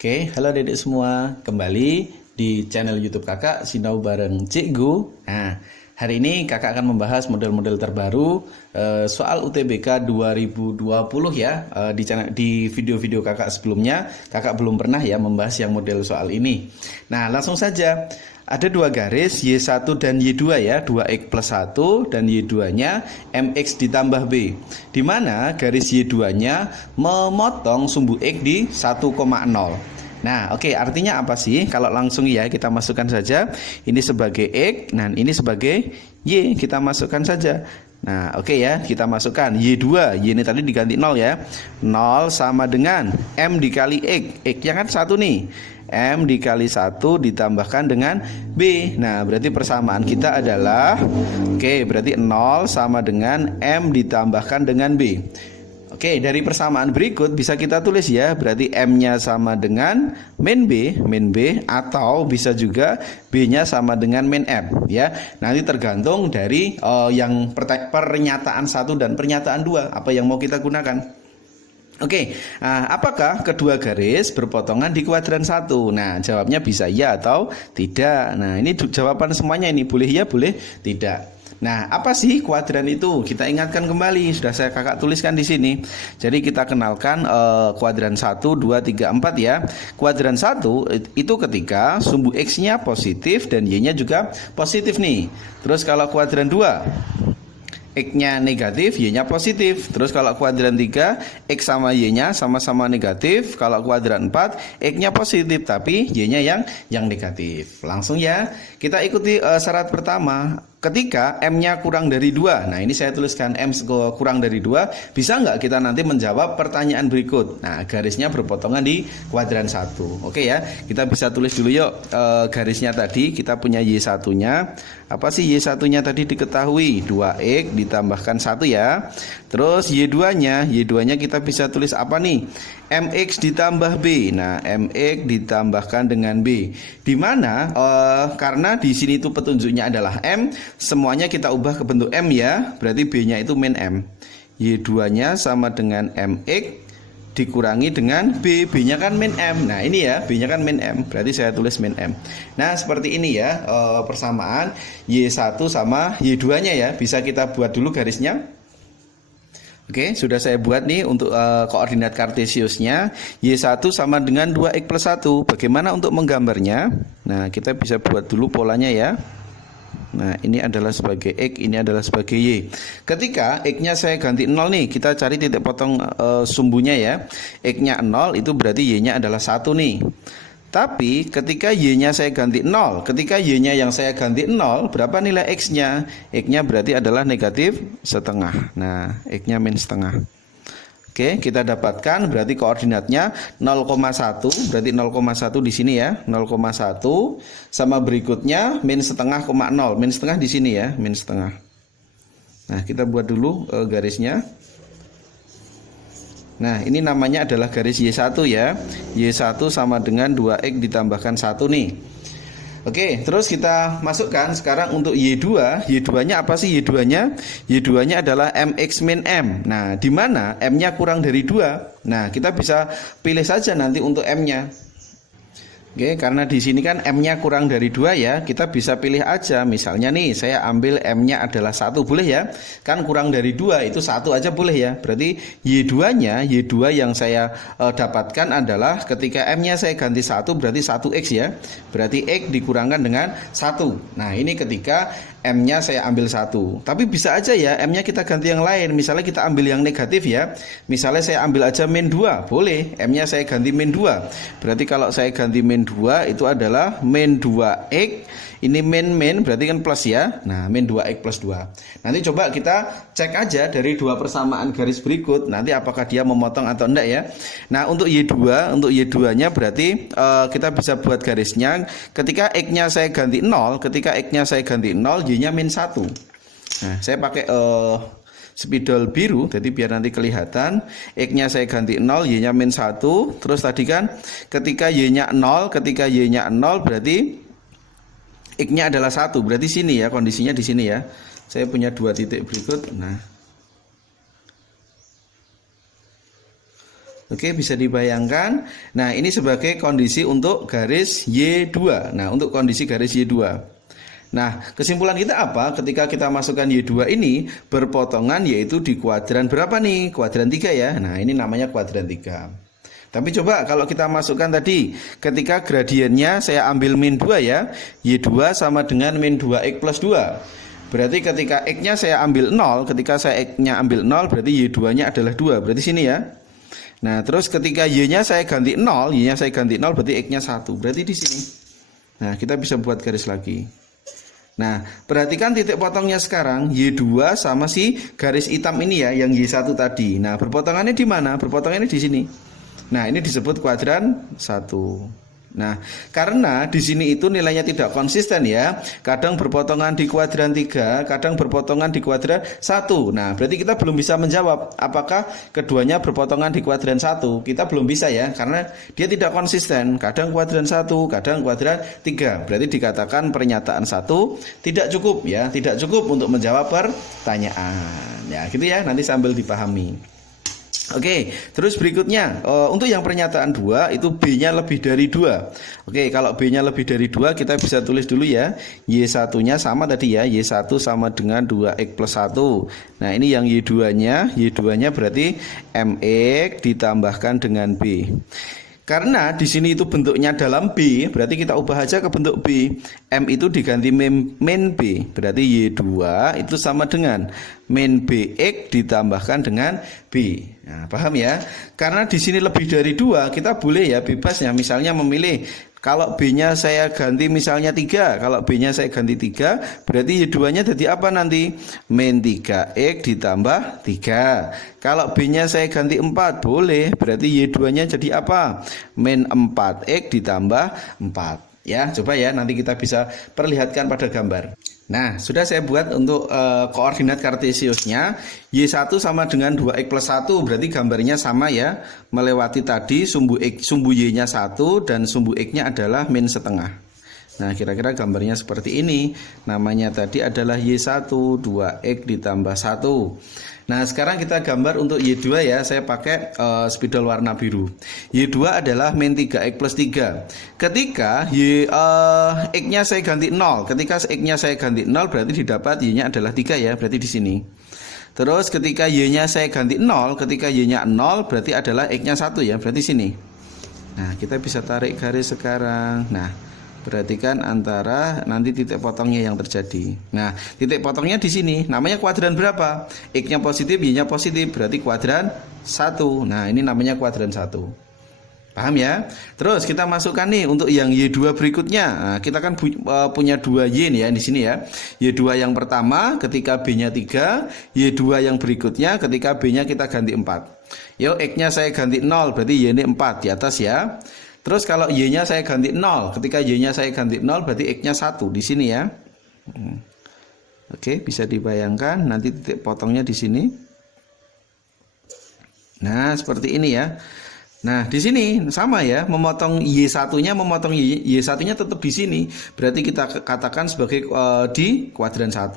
Oke, halo adik-adik semua, kembali di channel YouTube kakak Sinau bareng Cikgu. Nah, hari ini kakak akan membahas model-model terbaru soal UTBK 2020 ya. Di video-video kakak sebelumnya, kakak belum pernah ya membahas yang model soal ini. Nah, langsung saja. Ada dua garis Y1 dan Y2 ya, 2X plus 1 dan Y2-nya MX ditambah B. Di mana garis Y2-nya memotong sumbu X di 1,0. Nah, oke, artinya apa sih? Kalau langsung ya kita masukkan saja. Ini sebagai X, nah ini sebagai Y, kita masukkan saja. Nah, oke ya, kita masukkan Y2, Y ini tadi diganti 0 ya. 0 sama dengan M dikali X. X-nya kan 1 nih. M dikali 1 ditambahkan dengan B. Nah, berarti persamaan kita adalah berarti 0 sama dengan M ditambahkan dengan B. Oke, dari persamaan berikut bisa kita tulis ya. Berarti M-nya sama dengan min B, atau bisa juga B-nya sama dengan min M ya. Nanti tergantung dari yang pernyataan 1 dan pernyataan 2 apa yang mau kita gunakan. Oke, apakah kedua garis berpotongan di kuadran 1? Nah, jawabnya bisa ya atau tidak. Nah, ini jawaban semuanya ini, boleh ya, boleh tidak. Nah, apa sih kuadran itu? Kita ingatkan kembali, sudah saya kakak tuliskan di sini. Jadi kita kenalkan kuadran 1, 2, 3, 4 ya. Kuadran 1 itu ketika sumbu X-nya positif dan Y-nya juga positif nih. Terus kalau kuadran 2, X-nya negatif, Y-nya positif. Terus kalau kuadran 3, X sama Y-nya sama-sama negatif. Kalau kuadran 4, X-nya positif tapi Y-nya yang negatif. Langsung ya, kita ikuti syarat pertama. Ketika M-nya kurang dari 2, nah ini saya tuliskan M kurang dari 2, bisa nggak kita nanti menjawab pertanyaan berikut. Nah, garisnya berpotongan di kuadran 1. Oke ya, kita bisa tulis dulu yuk garisnya tadi. Kita punya Y1-nya. Apa sih Y1-nya tadi diketahui? 2X ditambahkan 1 ya. Terus Y2-nya kita bisa tulis apa nih? MX ditambah B. Nah, MX ditambahkan dengan B. Di mana karena di sini itu petunjuknya adalah M, semuanya kita ubah ke bentuk M ya. Berarti B-nya itu min M. Y2-nya sama dengan MX dikurangi dengan B. B-nya kan min M. Nah, ini ya, B-nya kan min M. Berarti saya tulis min M. Nah, seperti ini ya persamaan Y1 sama Y2-nya ya. Bisa kita buat dulu garisnya. Oke, sudah saya buat nih untuk koordinat kartesiusnya. Y1 sama dengan 2X plus 1. Bagaimana untuk menggambarnya? Nah, kita bisa buat dulu polanya ya. Nah, ini adalah sebagai X, ini adalah sebagai Y. Ketika X-nya saya ganti 0 nih, kita cari titik potong sumbunya ya. X-nya 0, itu berarti Y-nya adalah 1 nih. Tapi ketika Y-nya saya ganti 0, ketika Y-nya yang saya ganti 0, berapa nilai X-nya? X-nya berarti adalah negatif setengah. Nah, X-nya min setengah. Oke, kita dapatkan berarti koordinatnya 0,1, berarti 0,1 di sini ya, 0,1 sama berikutnya min setengah, 0. Min setengah di sini ya, min setengah. Nah, kita buat dulu garisnya. Nah, ini namanya adalah garis Y1 ya. Y1 sama dengan 2X ditambahkan 1 nih. Oke, terus kita masukkan sekarang untuk Y2. Y2-nya apa sih Y2-nya? Y2-nya adalah MX min M. Nah, di mana M-nya kurang dari 2. Nah, kita bisa pilih saja nanti untuk M-nya. Oke, karena di sini kan M-nya kurang dari 2 ya, kita bisa pilih aja. Misalnya nih, saya ambil M-nya adalah 1, boleh ya? Kan kurang dari 2, itu 1 aja boleh ya? Berarti Y2-nya, Y2 yang saya dapatkan adalah ketika M-nya saya ganti 1, berarti 1X ya. Berarti X dikurangkan dengan 1. Nah, ini ketika M-nya saya ambil 1. Tapi bisa aja ya, M-nya kita ganti yang lain. Misalnya kita ambil yang negatif ya. Misalnya saya ambil aja min 2, boleh. M-nya saya ganti min 2. Berarti kalau saya ganti min 2 itu adalah min 2X. Ini min berarti kan plus ya. Nah, min 2X plus 2. Nanti coba kita cek aja dari dua persamaan garis berikut. Nanti apakah dia memotong atau enggak ya. Nah, untuk Y2-nya berarti kita bisa buat garisnya. Ketika X-nya saya ganti 0, Y-nya min 1. Nah, saya pakai spidol biru, jadi biar nanti kelihatan. X-nya saya ganti 0, Y-nya min 1. Terus tadi kan ketika Y-nya 0, berarti X-nya adalah 1. Berarti sini ya, kondisinya di sini ya. Saya punya dua titik berikut. Nah, Oke, bisa dibayangkan. Nah, ini sebagai kondisi untuk garis Y2. Nah, untuk kondisi garis Y2. Nah, kesimpulan kita apa? Ketika kita masukkan Y2 ini berpotongan yaitu di kuadran berapa nih? Kuadran 3 ya. Nah, ini namanya kuadran 3. Tapi coba kalau kita masukkan tadi, ketika gradiennya saya ambil min 2 ya. Y2 sama dengan min 2X plus 2. Berarti ketika X-nya saya ambil 0, ketika saya X-nya ambil 0, berarti Y2-nya adalah 2. Berarti sini ya. Nah, terus ketika Y-nya saya ganti 0, Y-nya saya ganti 0, berarti X-nya 1. Berarti di sini. Nah, kita bisa buat garis lagi. Nah, perhatikan titik potongnya sekarang Y2 sama si garis hitam ini ya, yang Y1 tadi. Nah, berpotongannya di mana? Berpotongannya di sini. Nah, ini disebut kuadran 1. Nah, karena di sini itu nilainya tidak konsisten ya. Kadang berpotongan di kuadran 3, kadang berpotongan di kuadran 1. Nah, berarti kita belum bisa menjawab apakah keduanya berpotongan di kuadran 1. Kita belum bisa ya, karena dia tidak konsisten. Kadang kuadran 1, kadang kuadran 3. Berarti dikatakan pernyataan 1 tidak cukup ya, tidak cukup untuk menjawab pertanyaan. Ya, gitu ya, nanti sambil dipahami. Oke, terus berikutnya untuk yang pernyataan 2 itu B-nya lebih dari 2. Oke, kalau B-nya lebih dari 2 kita bisa tulis dulu ya. Y1-nya sama tadi ya, Y1 sama dengan 2X plus 1. Nah, ini yang Y2-nya berarti MX ditambahkan dengan B. Karena di sini itu bentuknya dalam B, berarti kita ubah aja ke bentuk B. M itu diganti min B, berarti Y2 itu sama dengan min BX ditambahkan dengan B. Nah, paham ya? Karena di sini lebih dari 2, kita boleh ya bebas ya, misalnya memilih. Kalau B-nya saya ganti misalnya 3, kalau B-nya saya ganti 3, berarti Y2-nya jadi apa nanti? Min 3X ditambah 3. Kalau B-nya saya ganti 4, boleh, berarti Y2-nya jadi apa? Min 4X ditambah 4. Ya, coba ya, nanti kita bisa perlihatkan pada gambar. Nah, sudah saya buat untuk koordinat kartesiusnya. Y1 sama dengan 2X plus 1, berarti gambarnya sama ya. Melewati tadi sumbu Y-nya 1 dan sumbu X-nya adalah min setengah. Nah, kira-kira gambarnya seperti ini. Namanya tadi adalah Y1, 2X ditambah 1. Nah, sekarang kita gambar untuk Y2 ya. Saya pakai spidol warna biru. Y2 adalah min 3X plus 3. Ketika X-nya saya ganti 0. Ketika X-nya saya ganti 0, berarti didapat Y-nya adalah 3 ya. Berarti di sini. Terus ketika Y-nya saya ganti 0. Ketika Y-nya 0, berarti adalah X-nya 1 ya. Berarti sini. Nah, kita bisa tarik garis sekarang. Nah, perhatikan antara nanti titik potongnya yang terjadi. Nah, titik potongnya di sini. Namanya kuadran berapa? X-nya positif, Y-nya positif, berarti kuadran 1. Nah, ini namanya kuadran 1. Paham ya? Terus kita masukkan nih untuk yang Y2 berikutnya. Nah, kita kan punya 2 Y nih ya di sini ya. Y2 yang pertama ketika B-nya 3, Y2 yang berikutnya ketika B-nya kita ganti 4. Yuk, X-nya saya ganti 0, berarti Y ini 4 di atas ya. Terus kalau Y-nya saya ganti 0, ketika Y-nya saya ganti 0 berarti X-nya 1 di sini ya. Oke, bisa dibayangkan nanti titik potongnya di sini. Nah, seperti ini ya. Nah, di sini sama ya, memotong Y1-nya memotong Y1-nya tetap di sini. Berarti kita katakan sebagai di kuadran 1.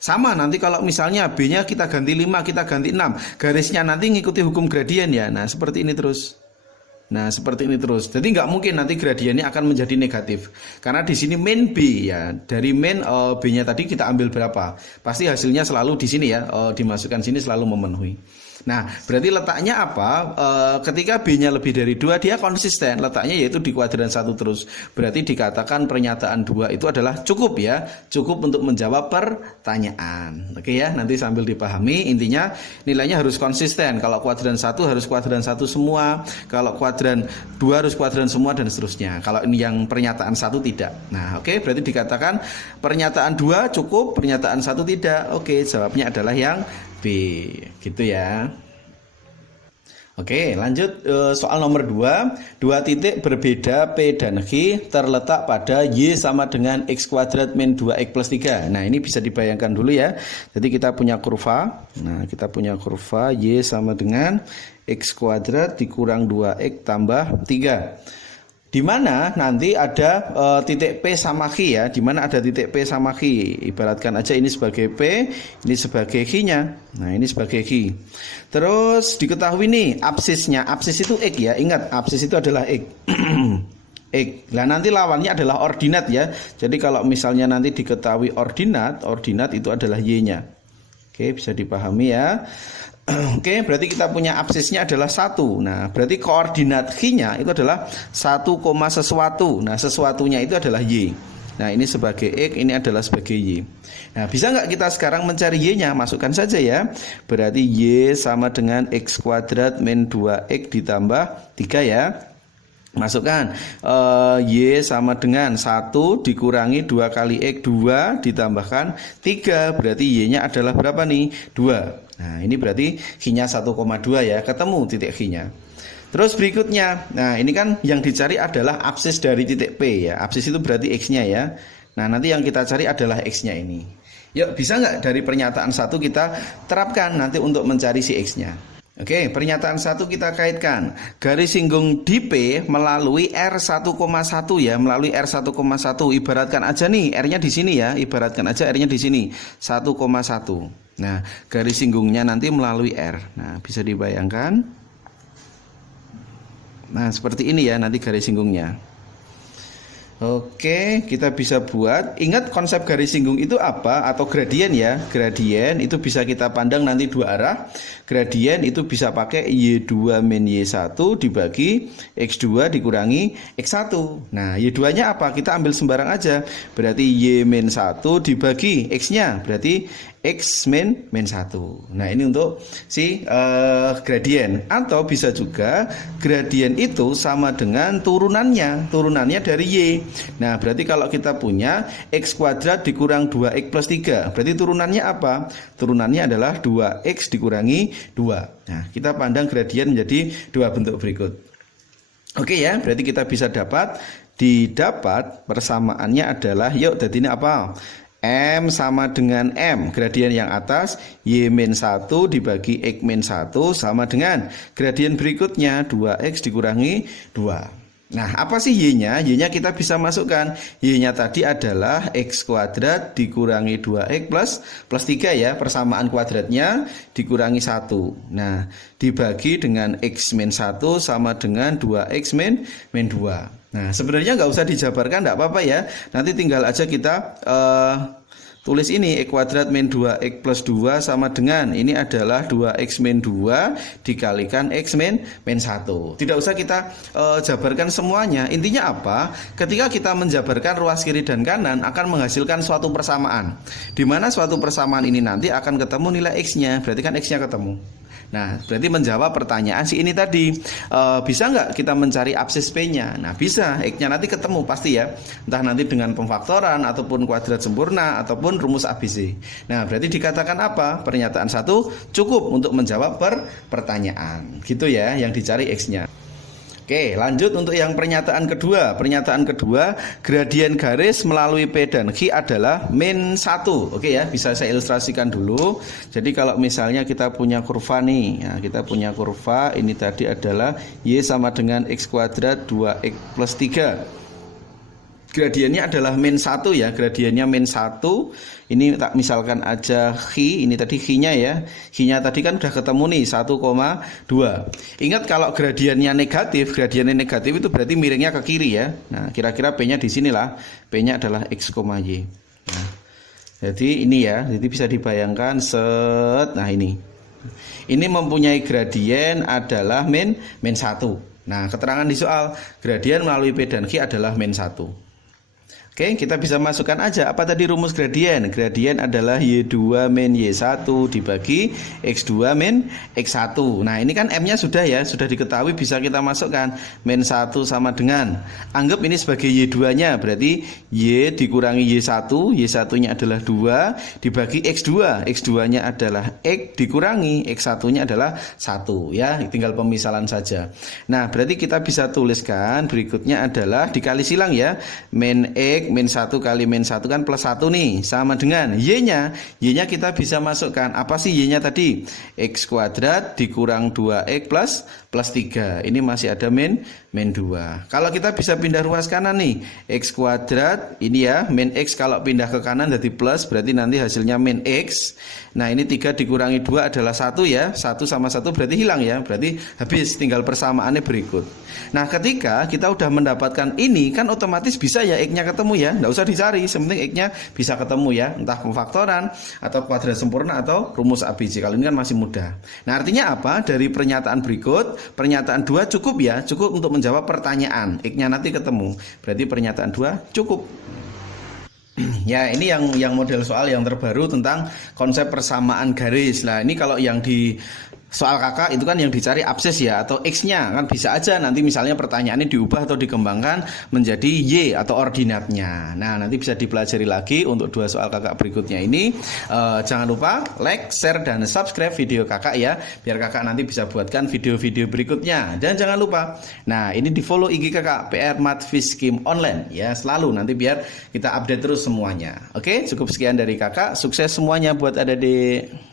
Sama nanti kalau misalnya B-nya kita ganti 5, kita ganti 6, garisnya nanti ngikuti hukum gradien ya. Nah, seperti ini terus. Nah, seperti ini terus. Jadi nggak mungkin nanti gradiennya akan menjadi negatif. Karena di sini min B ya. Dari min B-nya tadi kita ambil berapa? Pasti hasilnya selalu di sini ya. Dimasukkan sini selalu memenuhi. Nah, berarti letaknya apa? Ketika B-nya lebih dari 2, dia konsisten. Letaknya yaitu di kuadran 1 terus. Berarti dikatakan pernyataan 2 itu adalah cukup ya. Cukup untuk menjawab pertanyaan. Oke ya, nanti sambil dipahami. Intinya nilainya harus konsisten. Kalau kuadran 1 harus kuadran 1 semua. Kalau kuadran 2 harus kuadran semua dan seterusnya. Kalau ini yang pernyataan 1 tidak. Nah, oke, berarti dikatakan pernyataan 2 cukup, pernyataan 1 tidak. Oke, jawabnya adalah yang B, gitu ya. Oke, lanjut soal nomor 2. 2 titik berbeda P dan Q terletak pada Y sama dengan X kuadrat min 2X plus 3. Nah, ini bisa dibayangkan dulu ya. Jadi kita punya kurva. Nah, kita punya kurva Y sama dengan X kuadrat dikurang 2X tambah 3. di mana nanti ada titik P sama Q ya, di mana ada titik P sama Q. Ibaratkan aja ini sebagai P, ini sebagai Q-nya. Nah, ini sebagai Q. Terus diketahui nih absisnya. Absis itu X ya. Ingat, absis itu adalah X. X. Nah, nanti lawannya adalah ordinat ya. Jadi kalau misalnya nanti diketahui ordinat itu adalah Y-nya. Oke, bisa dipahami ya. Oke, berarti kita punya absisnya adalah 1. Nah, berarti koordinat Q-nya itu adalah 1, sesuatu. Nah, sesuatunya itu adalah Y. Nah, ini sebagai X, ini adalah sebagai Y. Nah, bisa nggak kita sekarang mencari Y-nya? Masukkan saja ya. Berarti Y sama dengan X kuadrat min 2X ditambah 3 ya. Masukkan Y sama dengan 1 dikurangi 2 kali X 2 ditambahkan 3. Berarti Y-nya adalah berapa nih? 2. Nah, ini berarti Q-nya 1,2 ya, ketemu titik Q-nya. Terus berikutnya, nah ini kan yang dicari adalah absis dari titik P ya. Absis itu berarti X-nya ya. Nah, nanti yang kita cari adalah X-nya ini. Yuk, bisa nggak dari pernyataan 1 kita terapkan nanti untuk mencari si X-nya? Oke, pernyataan 1 kita kaitkan. Garis singgung di P melalui R1,1 ya, melalui R1,1. Ibaratkan aja nih R-nya di sini ya, ibaratkan aja R-nya di sini 1,1. Nah, garis singgungnya nanti melalui R. Nah, bisa dibayangkan. Nah, seperti ini ya nanti garis singgungnya. Oke, kita bisa buat. Ingat konsep garis singgung itu apa? Atau gradien ya. Gradien itu bisa kita pandang nanti dua arah. Gradien itu bisa pakai Y2 min Y1 dibagi X2 dikurangi X1. Nah, Y2 nya apa? Kita ambil sembarang aja. Berarti Y min 1 dibagi X-nya. Berarti X min 1. Nah, ini untuk si gradien. Atau bisa juga gradien itu sama dengan turunannya. Turunannya dari Y. Nah, berarti kalau kita punya X kuadrat dikurang 2X plus 3. Berarti turunannya apa? Turunannya adalah 2X dikurangi 2. Nah, kita pandang gradien menjadi dua bentuk berikut. Oke ya, berarti kita bisa didapat persamaannya adalah, yuk, jadi ini apa? M sama dengan M, gradien yang atas, Y min 1 dibagi X min 1 sama dengan gradien berikutnya 2X dikurangi 2. Nah, apa sih Y-nya? Y-nya kita bisa masukkan. Y-nya tadi adalah X kuadrat dikurangi 2X plus 3 ya. Persamaan kuadratnya dikurangi 1. Nah, dibagi dengan X min 1 sama dengan 2X min 2. Nah, sebenarnya nggak usah dijabarkan, nggak apa-apa ya. Nanti tinggal aja kita tulis ini X kuadrat min 2X plus 2 sama dengan, ini adalah 2X min 2 dikalikan X min 1. Tidak usah kita jabarkan semuanya. Intinya apa? Ketika kita menjabarkan ruas kiri dan kanan akan menghasilkan suatu persamaan. Di mana suatu persamaan ini nanti akan ketemu nilai X-nya. Berarti kan X-nya ketemu. Nah, berarti menjawab pertanyaan si ini tadi, bisa nggak kita mencari absis P-nya? Nah, bisa, X-nya nanti ketemu pasti ya, entah nanti dengan pemfaktoran ataupun kuadrat sempurna ataupun rumus ABC. Nah, berarti dikatakan apa? Pernyataan 1 cukup untuk menjawab pertanyaan, gitu ya, yang dicari X-nya. Oke, lanjut untuk yang pernyataan kedua. Pernyataan kedua, gradien garis melalui P dan Q adalah min 1. Oke ya, bisa saya ilustrasikan dulu. Jadi kalau misalnya kita punya kurva nih, nah, kita punya kurva, ini tadi adalah Y sama dengan X kuadrat 2X plus 3. Gradiennya adalah min 1 ya, gradiennya min 1. Ini tak misalkan aja Q, ini tadi Q-nya ya. Q-nya tadi kan udah ketemu nih 1,2. Ingat kalau gradiennya negatif itu berarti miringnya ke kiri ya. Nah, kira-kira P-nya di sinilah. P-nya adalah X, Y. Nah, jadi ini ya, jadi bisa dibayangkan set. Nah, ini mempunyai gradien adalah min 1. Nah, keterangan di soal gradien melalui P dan Q adalah min 1. Oke, kita bisa masukkan aja apa tadi rumus gradien. Gradien adalah Y2 min Y1 dibagi X2 min X1. Nah, ini kan M-nya sudah ya, sudah diketahui, bisa kita masukkan. Min 1 sama dengan, anggap ini sebagai Y2-nya, berarti Y dikurangi Y1, Y1-nya adalah 2 dibagi X2. X2-nya adalah X dikurangi X1-nya adalah 1 ya, tinggal pemisalan saja. Nah, berarti kita bisa tuliskan berikutnya adalah dikali silang ya, min X X min 1 kali min 1 kan plus 1 nih, sama dengan Y-nya. Y-nya kita bisa masukkan, apa sih Y-nya tadi? X kuadrat dikurang 2X plus 3. Ini masih ada min 2. Kalau kita bisa pindah ruas kanan nih, X kuadrat, ini ya, min X kalau pindah ke kanan jadi plus, berarti nanti hasilnya min X. Nah ini 3 dikurangi 2 adalah 1 ya, 1 sama 1 berarti hilang ya, berarti habis, tinggal persamaannya berikut. Nah ketika kita udah mendapatkan ini kan otomatis bisa ya X-nya ketemu ya, nggak usah dicari, sepenting X-nya bisa ketemu ya, entah pemfaktoran atau kuadrat sempurna atau rumus ABC. Kalau ini kan masih mudah. Nah artinya apa? Dari pernyataan berikut, pernyataan 2 cukup ya, cukup untuk menjawab pertanyaan, X-nya nanti ketemu, berarti pernyataan 2 cukup. Ya ini yang model soal yang terbaru tentang konsep persamaan garis. Nah ini kalau yang di soal kakak itu kan yang dicari abses ya, atau X-nya kan bisa aja nanti misalnya pertanyaannya diubah atau dikembangkan menjadi Y atau ordinatnya. Nah nanti bisa dipelajari lagi untuk 2 soal kakak berikutnya ini. Jangan lupa like, share, dan subscribe video kakak ya, biar kakak nanti bisa buatkan video-video berikutnya. Dan jangan lupa, nah ini di follow IG kakak PR Math Fish Scheme Online ya, selalu nanti biar kita update terus semuanya. Oke, cukup sekian dari kakak, sukses semuanya buat adik-adik.